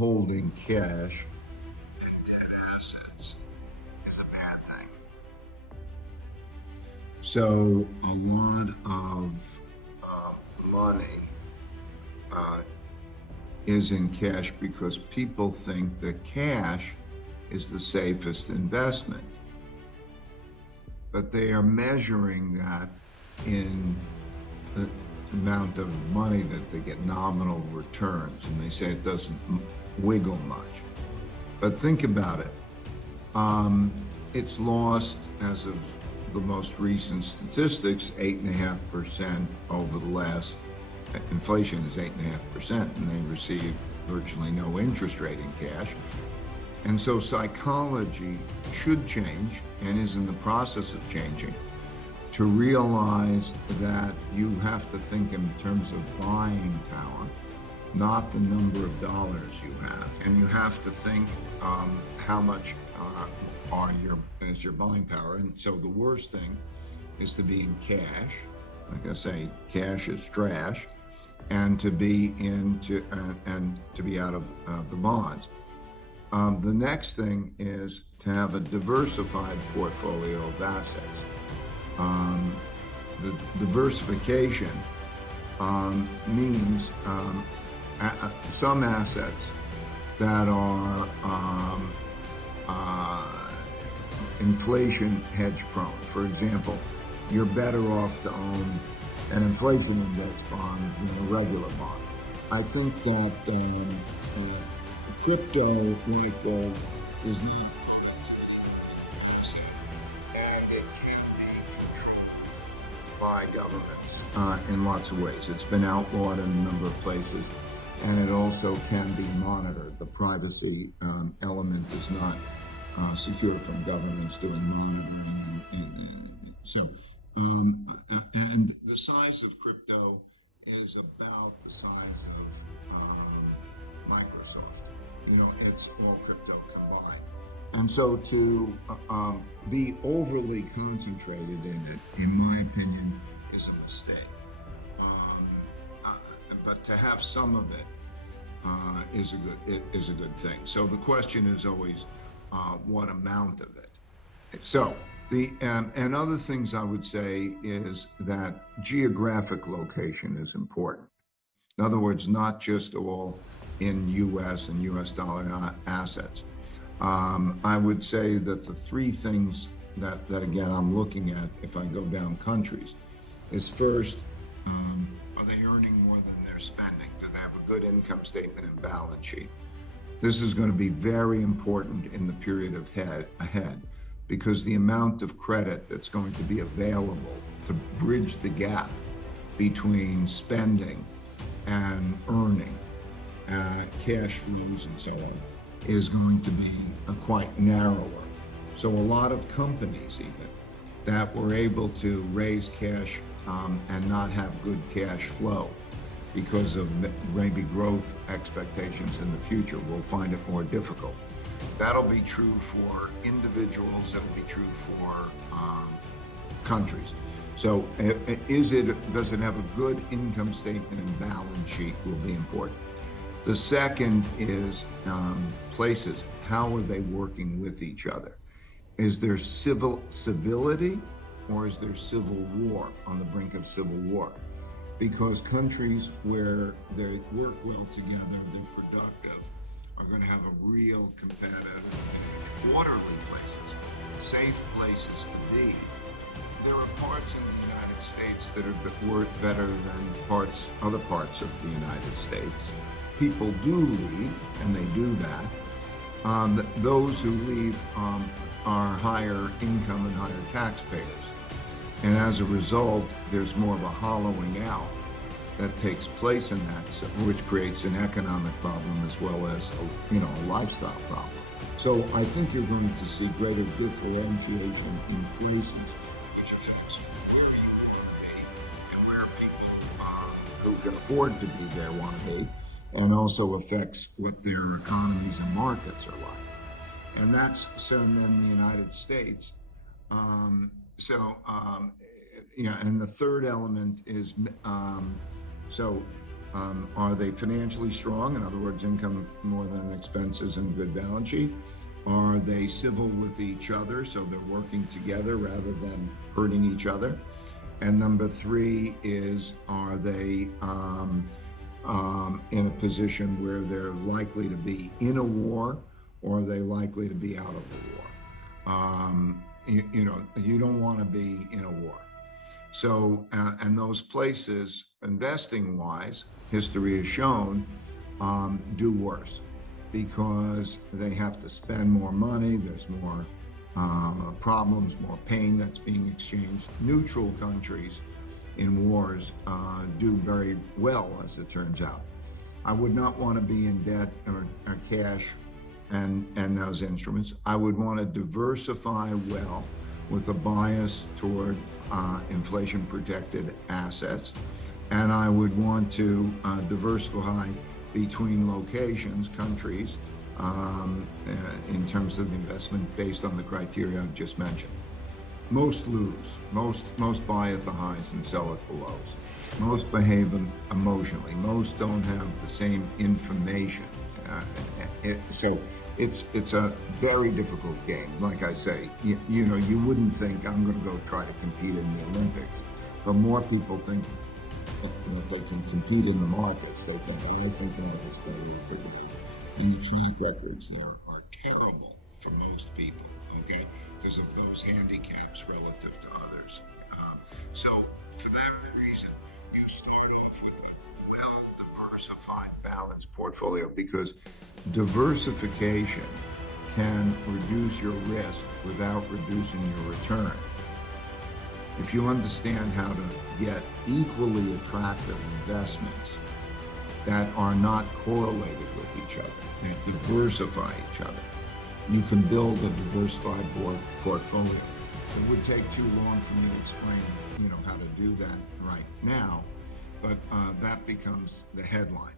holding cash and dead assets is a bad thing. So a lot of money is in cash because people think that cash is the safest investment. But they are measuring that in the amount of money that they get, nominal returns, and they say it doesn't wiggle much. But think about it. It's lost, as of the most recent statistics, 8.5% over the last, inflation is 8.5%, and they receive virtually no interest rate in cash. And so psychology should change, and is in the process of changing, to realize that you have to think in terms of buying power, not the number of dollars you have. And you have to think how much is your buying power. And so the worst thing is to be in cash. Like I say, cash is trash, and to be into and to be out of the bonds. The next thing is to have a diversified portfolio of assets. The diversification means some assets that are inflation hedge prone. For example, you're better off to own an inflation index bond than a regular bond. I think that crypto right is not, and it can be controlled by governments in lots of ways. It's been outlawed in a number of places, and it also can be monitored. The privacy element is not secure from governments doing monitoring. And the size of crypto is about the size of Microsoft. It's all crypto combined. And so to be overly concentrated in it, in my opinion, is a mistake. But to have some of it is a good thing. So the question is always what amount of it. So and other things I would say is that geographic location is important. In other words, not just all in U.S. and U.S. dollar assets. I would say that the three things that again I'm looking at if I go down countries is first, are they earning more than they're spending? Do they have a good income statement and balance sheet? This is going to be very important in the period ahead, because the amount of credit that's going to be available to bridge the gap between spending and earning, cash flows and so on, is going to be quite narrower. So a lot of companies even that were able to raise cash and not have good cash flow because of maybe growth expectations in the future will find it more difficult. That'll be true for individuals, that'll be true for countries. So does it have a good income statement and balance sheet will be important. The second is places. How are they working with each other? Is there civility, or is there civil war, on the brink of civil war? Because countries where they work well together, they're productive, are going to have a real competitive advantage. Orderly places, safe places to be. There are parts in the United States that are better than other parts of the United States. People do leave, and they do that. Those who leave are higher income and higher taxpayers. And as a result, there's more of a hollowing out that takes place in that, which creates an economic problem as well as a lifestyle problem. So I think you're going to see greater differentiation in places, which affects where you want to be and where people who can afford to be there want to be, and also affects what their economies and markets are like. And that's so. And then the United States. And the third element is Are they financially strong? In other words, income more than expenses and good balance sheet. Are they civil with each other? So they're working together rather than hurting each other. And number three is, are they in a position where they're likely to be in a war, or are they likely to be out of the war? You don't want to be in a war. So, and those places, investing wise, history has shown, do worse because they have to spend more money. There's more problems, more pain that's being exchanged. Neutral countries in wars do very well, as it turns out. I would not want to be in debt or cash and those instruments. I would want to diversify well with a bias toward inflation protected assets. And I would want to diversify between locations, countries, in terms of the investment based on the criteria I've just mentioned. Most lose. Most buy at the highs and sell at the lows. Most behave emotionally. Most don't have the same information. So it's a very difficult game. Like I say, you wouldn't think I'm going to go try to compete in the Olympics, but more people think that they can compete in the markets. They think, I think the market's going to really good. And the track records there are terrible for most people, okay, because of those handicaps relative to others. So for that reason, you start off with a well-diversified, balanced portfolio, because diversification can reduce your risk without reducing your return. If you understand how to get equally attractive investments that are not correlated with each other, that diversify each other, you can build a diversified portfolio. It would take too long for me to explain, how to do that right now, but that becomes the headline.